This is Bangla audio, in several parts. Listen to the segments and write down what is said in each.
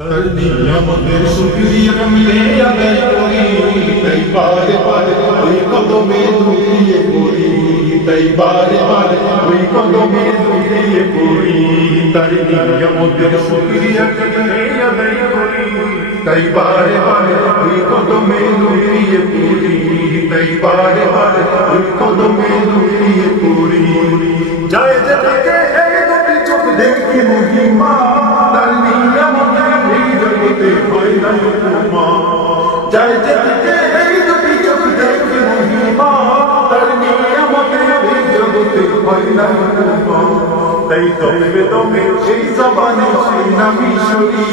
নিয়ামতের শুকরিয়া মিলে আদায় করি, তাই বারে বারে ওই কদমে দুলিয়ে পড়ি, তাই বারে বারে ওই কদমে দুলিয়ে পড়ি। তার নিয়ামতের শুকরিয়া মিলে আদায় করি, তাই বারে বারে ওই কদমে দুলিয়ে পড়ি, তাই বারে বারে ওই কদমে দুলিয়ে পড়ি। যায় যে থাকে এই দুটি চোখ দেখি মহিমা, তার নিয়ামতের এই জগতে হয় না উপমা। যায় যে থাকে এই দুটি চোখ দেখি মহিমা, তার নিয়ামতের এই জগতে হয় না উপমা। তাই দমে দমে সেই জবানে সেই নামি সরি,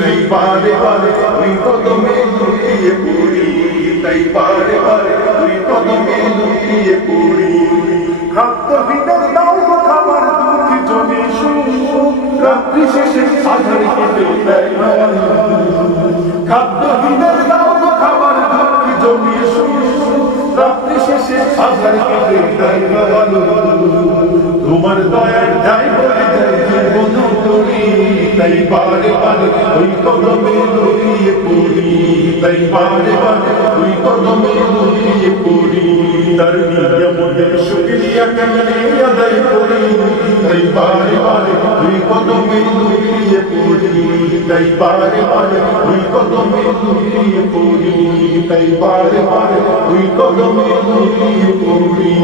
তাই বারে বারে ওই কদমে লুটিয়ে পড়ি, তাই বারে বারে ওই কদমে লুটিয়ে পড়ি। খাদ্যহীনের দাও গো খাবার, দুঃখী জনে সুখ, রাত্রি শেষে আধার কেটে দেয় নয়ন। খাদ্যহীনের দাও গো খাবার, দুঃখী জনে সুখ, রাত্রি শেষে আধার কেটে দেয় নয়ন। তোমার দয়ার যাই বলে যাই জীবন করি, তাই বারে বারে ওই কদমে লুটিয়ে পড়ি, তাই বারে বারে ওই কদমে লুটিয়ে পড়ি। তার নিয়ামতের শুকরিয়া কেমনে আদায় করি, তাই বারে বারে ওই কদমে লুটিয়ে পড়ি, তাই বারে বারে ওই কদমে লুটিয়ে পড়ি, তাই বারে বারে ওই কদমে লুটিয়ে পড়ি।